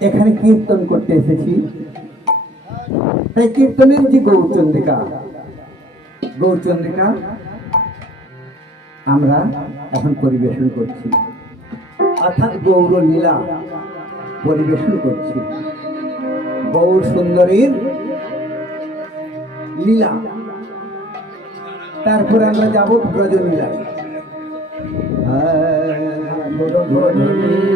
এখানে কীর্তন করতে এসেছি। তাই কীর্তনের যে গৌরচন্দ্রিকা গৌরচন্দ্রিকা আমরা এখন পরিবেশন করছি। অর্থাৎ গৌর লীলা পরিবেশন করছি। গৌর সুন্দরীর লীলা। তারপরে আমরা যাব ব্রজলীলা। নবভান্ডীর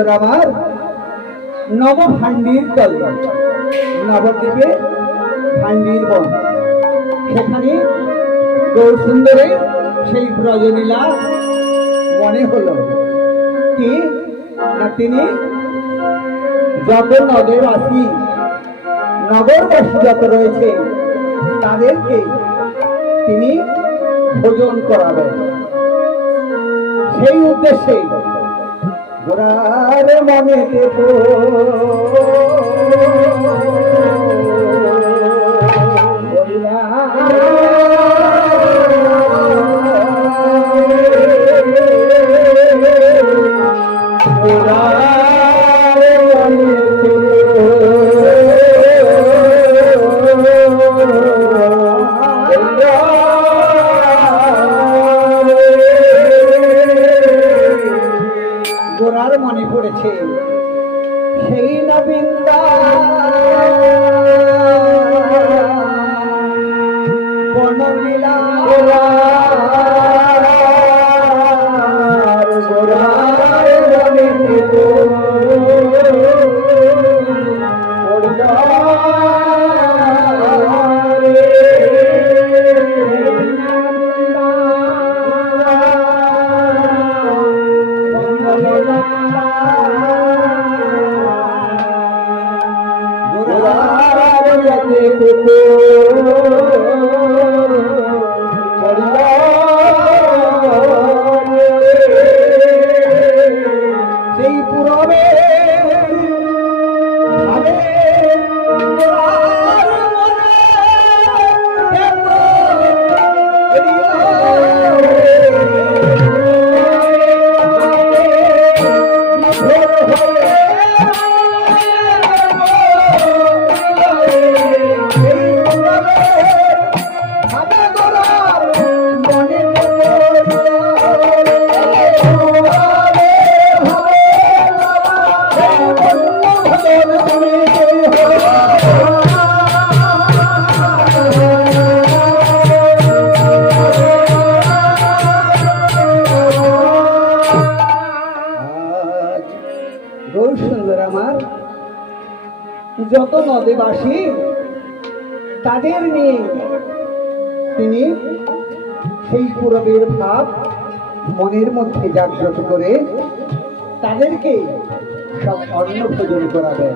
গৌর সুন্দর আমার নবভান্ডীর তলে নবদ্বীপে ভান্ডীর বন। সেখানে গৌর সুন্দরের সেই ব্রজলীলা মনে হলো কি? না তিনি যত নগরবাসী নগরবাসী যত রয়েছে, তাদেরকে তিনি ভোজন করাবেন। সেই উদ্দেশ্যে গোড়ার মনে গোড়ার যত নদীবাসী তাদের নিয়ে তিনি সেই পূরবের ভাব মনের মধ্যে জাগ্রত করে তাদেরকে সব অন্ন ভোজন করাবেন।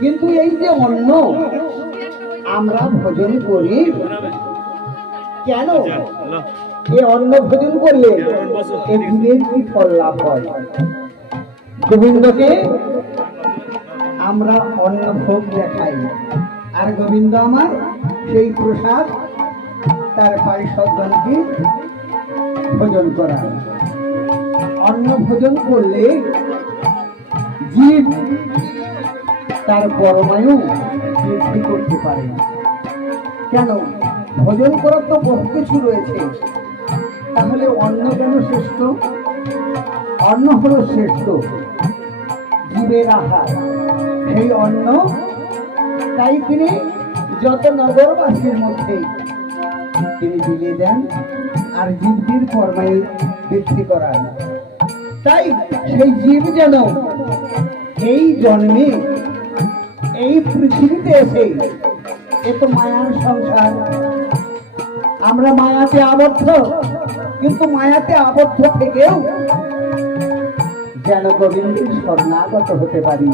কিন্তু এই যে অন্ন, আমরা ভোজন করি, কেন? এই অন্ন ভোজন করলে এই জীবের কি ফল লাভ হয়? গোবিন্দকে আমরা অন্ন ভোগ দেখাই। আর গোবিন্দ আমার, সেই প্রসাদ তার পারিষদগণকে ভোজন করা। অন্ন ভোজন করলে জীব তার পরমায়ু বৃদ্ধি করতে পারে। কেন? ভোজন করার তো বহু কিছু রয়েছে। তাহলে অন্ন কেন শ্রেষ্ঠ? অন্ন হলো শ্রেষ্ঠ। জীবের আহার। সেই অন্ন তাই তিনি যত নগরবাসীর মধ্যে তিনি বিলিয়ে দেন আর জীবটির কর্মায়ু বৃদ্ধি করান। তাই সেই জীব যেন এই জন্মে, এই পৃথিবীতে এসে এ তো মায়ার সংসার। আমরা মায়াতে আবদ্ধ, কিন্তু মায়াতে আবদ্ধ থেকেও যেন গোবিন্দের স্বর্ণাগত হতে পারি।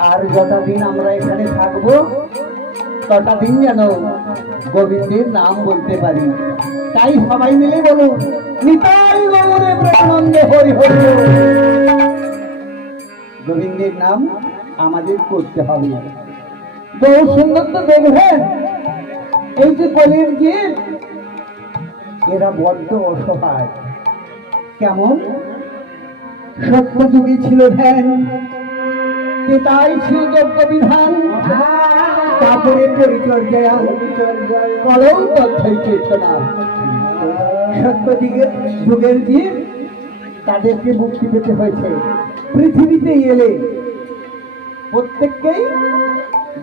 আর যতদিন দিন আমরা এখানে থাকব, ততদিন দিন যেন গোবিন্দের নাম বলতে পারি। তাই সবাই মিলে বলুন, নিতাই গৌরে প্রেমানন্দে হরি হরি। গোবিন্দের নাম আমাদের করতে হবে। বহু সুন্দর তো দেখবেন, এই যে কলির জীব এরা বড্ড অসহায়। কেমন? সত্যযুগী ছিল ধ্যান। তাই ছিল যজ্ঞ বিধান তারপরে পরিচর্যা কলৌ তথ্যই যুগের জীব তাদেরকে মুক্তি পেতে হয়েছে। পৃথিবীতে এলে প্রত্যেককেই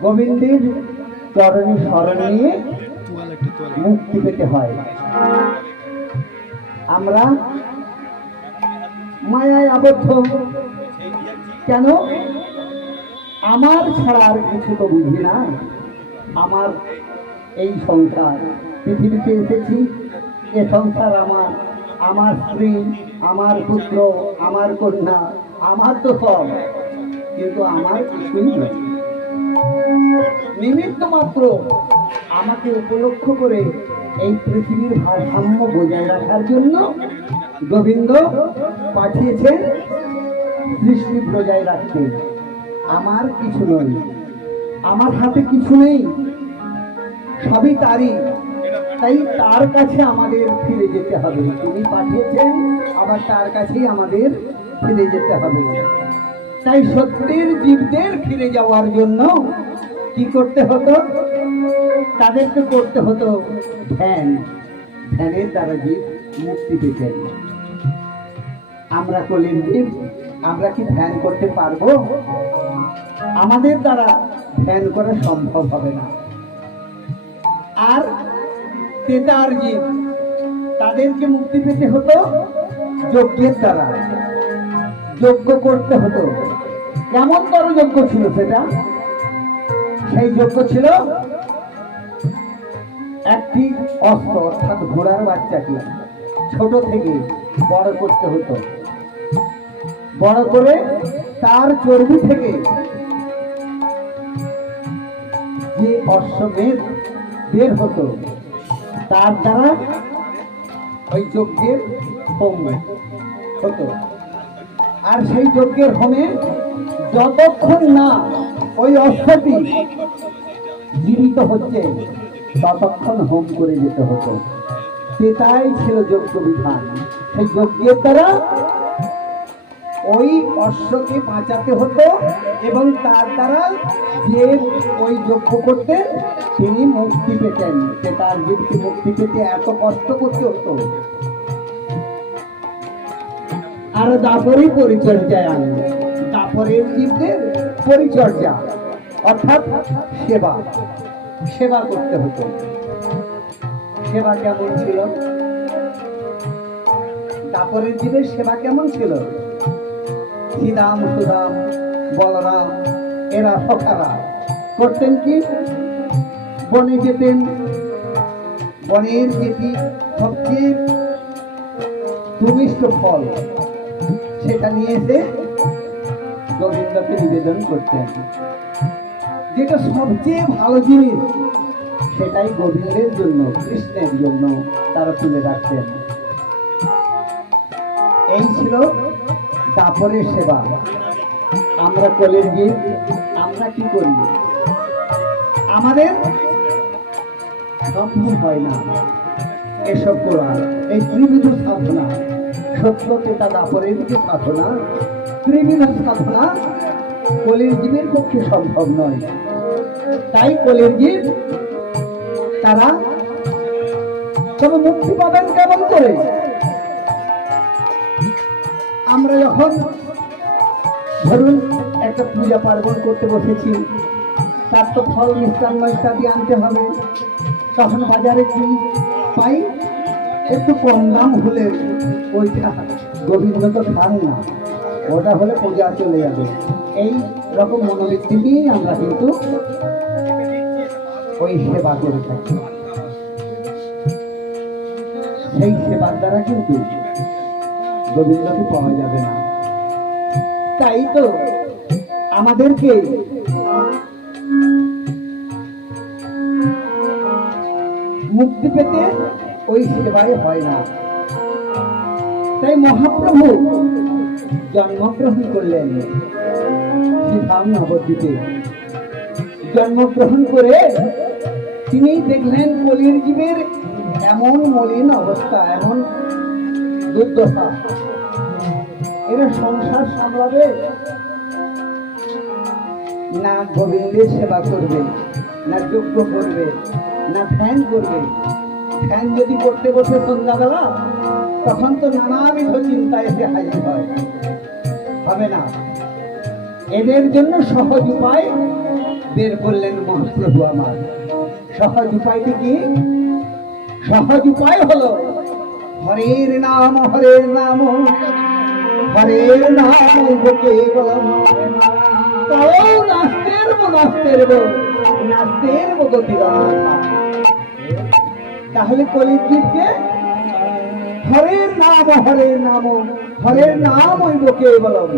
গোবিন্দের চরণে স্মরণ নিয়ে মুক্তি পেতে হয়। আমরা মায়ায় আবদ্ধ। কেন? আমার ছাড়া আর কিছু তো বুঝি না। আমার এই সংসার, পৃথিবীতে এসেছি, এ সংসার আমার আমার স্ত্রী, আমার পুত্র, আমার কন্যা, আমার তো সব, কিন্তু আমার কিছুই নয় নিমিত্ত মাত্র আমাকে উপলক্ষ করে এই পৃথিবীর ভারসাম্য বজায় রাখার জন্য গোবিন্দ পাঠিয়েছেন সৃষ্টি বজায় রাখতে। আমার কিছু নয়। আমার হাতে কিছু নেই। সবই তারই। তাই তার কাছে আমাদের ফিরে যেতে হবে। তিনি পাঠিয়েছেন, আবার তার কাছেই আমাদের ফিরে যেতে হবে। তাই সত্যের জীবদের ফিরে যাওয়ার জন্য কি করতে হতো? তাদেরকে করতে হতো ধ্যান। ধ্যানের দ্বারা জীব মুক্তি পেতেন। আমরা কলির জীব আমরা কি ধ্যান করতে পারব? আমাদের দ্বারা ধ্যান করা সম্ভব হবে না। আর তেতার জীব তাদেরকে মুক্তি পেতে হতো যজ্ঞের দ্বারা। যজ্ঞ করতে হতো। কেমন বড় যজ্ঞ ছিল সেটা? সেই যজ্ঞ ছিল একটি অস্ত্র, অর্থাৎ ঘোড়ার বাচ্চাকে ছোট থেকে বড় করতে হতো। বড় করে তার চর্বি থেকে যে অশ্বমেধ বের হতো, তার দ্বারা ওই যজ্ঞের হতো। আর সেই যজ্ঞের হোমে যতক্ষণ না ওই অশ্বটি জীবিত হচ্ছে, ততক্ষণ হোম করে যেতে হতো। সেটাই ছিল যজ্ঞ বিধান সেই যজ্ঞের দ্বারা ওই অশ্বকে বাঁচাতে হতো এবং তার দ্বারা যে ওই যজ্ঞ করতে তিনি মুক্তি পেতেন, যে তার জীবকে মুক্তি পেতে এত কষ্ট করতে হতো। আর দাপরই পরিচর্যায় আন দাপরের জীবদের পরিচর্যা, অর্থাৎ সেবা। সেবা করতে হতো। সেবা কেমন ছিল? দাপরের জীবের সেবা কেমন ছিল? শ্রীরাম সুদাম বলরাম, এরা সখারা করতেন কি? বনে যেতেন। বনের যেটি সবচেয়ে সুমিষ্ট ফল, সেটা নিয়ে এসে গোবিন্দকে নিবেদন করতেন। যেটা সবচেয়ে ভালো জিনিস, সেটাই গোবিন্দের জন্য, কৃষ্ণের জন্য তারা তুলে রাখতেন। এই ছিল দাপরের সেবা। আমরা কলের গিয়ে আমরা কি করি? আমাদের সম্ভব হয় না। এসব করা এই ত্রিবিধ সাধনা সত্য চেতা দাপরের যে সাধনা, ত্রিবিধ সাধনা কলির জীবের পক্ষে সম্ভব নয়। তাই কলির জীব তারা তবে মুক্তি পাবেন কেমন করে? আমরা যখন ধরুন একটা পূজা পার্বণ করতে বসেছি, তার তো ফল মিষ্টান্ন ইত্যাদি আনতে হবে। তখন বাজারে কি পাই? একটু কম দাম হলে ওইটা গোবিন্দ তো খান না, ওটা হলে পূজা চলে যাবে। এই রকম মনোবৃত্তি নিয়েই আমরা কিন্তু ওই সেবা করে থাকি। সেই সেবার দ্বারা কিন্তু গোবিন্দকে পাওয়া যাবে না। তাই তো আমাদেরকে মুক্তি পেতে ওই সেবাই হয় না। তাই মহাপ্রভু জন্মগ্রহণ করলেন। মুক্তিধাম নবদ্বীপে। জন্মগ্রহণ করে তিনি দেখলেন কলির জীবের এমন মলিন অবস্থা, এমন এরা সংসার সামলাবে। না গোবিন্দের সেবা করবে, না যজ্ঞ করবে, না ধ্যান করবে। ধ্যান যদি করতে বসে সন্ধ্যাবেলা, তখন তো নানাবিধ চিন্তা এসে হাজির হয়। হবে না। এদের জন্য সহজ উপায় বের করলেন মহাপ্রভু আমার। সহজ উপায়টি কি? সহজ উপায় হলো হরের নাম হরের নাম হরের নাম কেবলম। তাহলে কলিযুগকে হরের নাম হরের নাম হরের নাম হইব কেবলম।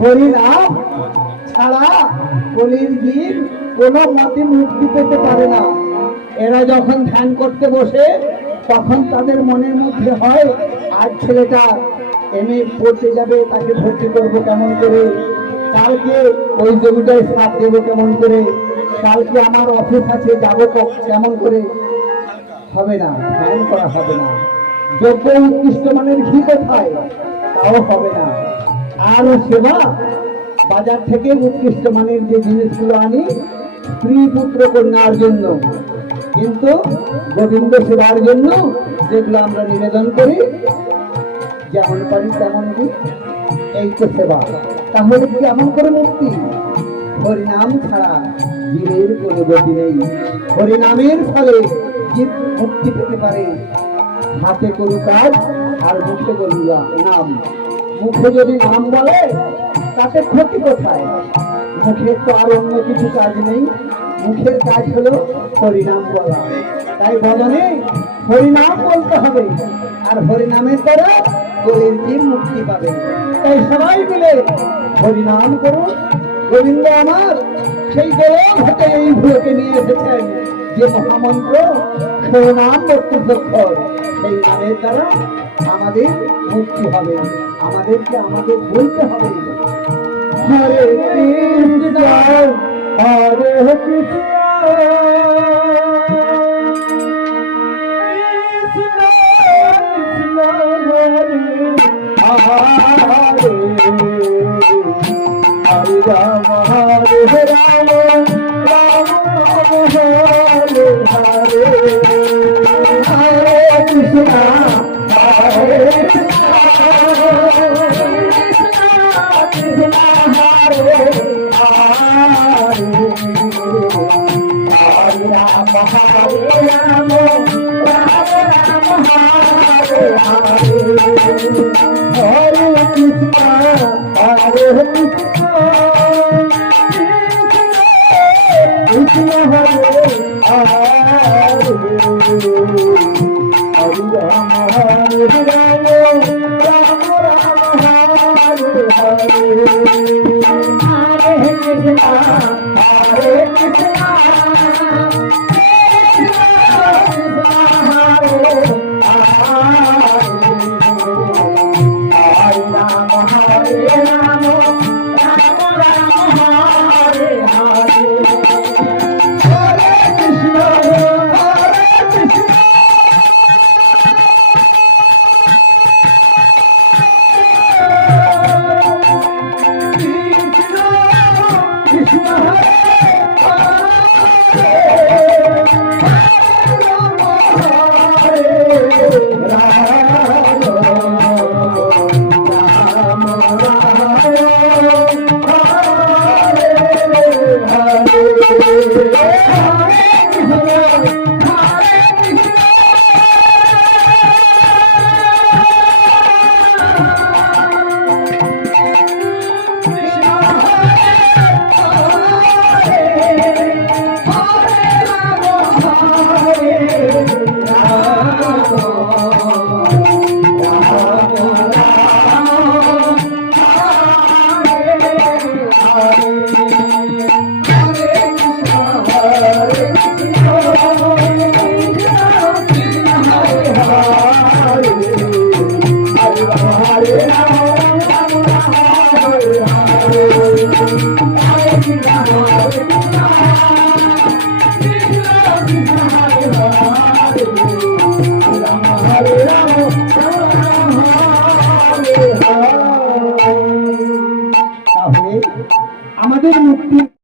হরি নাম ছাড়া কলির জীব কোনো মতে মুক্তি পেতে পারে না। এরা যখন ধ্যান করতে বসে তখন তাদের মনের মধ্যে হয় আর ছেলেটা এমএ পড়তে যাবে, তাকে ভর্তি করব কেমন করে? কালকে ওই জমিটায় সাপ দেবো কেমন করে? কালকে আমার অফিস আছে, যাব কেমন করে? হবে না ধ্যান করা হবে না। যোগ্য উৎকৃষ্ট মানের ঘি কোথায়? তাও হবে না। আর সেবা, বাজার থেকে উৎকৃষ্ট মানের যে জিনিসগুলো আনি স্ত্রী পুত্র কন্যার জন্য। কিন্তু গোবিন্দ সেবার জন্য যেগুলো আমরা নিবেদন করি, যেমন পারি তেমন দিই এই তো সেবা। তাহলে কি এমন করে মুক্তি? হরিনাম ছাড়া জীবের কোনো গতি নেই। হরিনামের ফলে জীব মুক্তি পেতে পারে। হাতে করু কাজ, আর মুখে করু নাম। মুখে যদি নাম বলে, তাতে ক্ষতি কোথায়? মুখের তো আর অন্য কিছু কাজ নেই। মুখের কাজ হলো হরিনাম বলা। তাই বদনে হরিনাম বলতে হবে। আর হরিনামের দ্বারা গরিব মুক্তি পাবে। তাই সবাই মিলে হরিনাম করুন। গোবিন্দ আমার, সেই গোলক হাতে এই ভুলোকে নিয়ে এসেছেন। যে মহামন্ত্র শিরোনাম বর্তুভক্ষর সেই নামের দ্বারা আমাদের মুক্তি হবে আমাদেরকে আমাদের বলতে হবে। রাম হরে হরে রাম হরে রাম Yeah. Oh,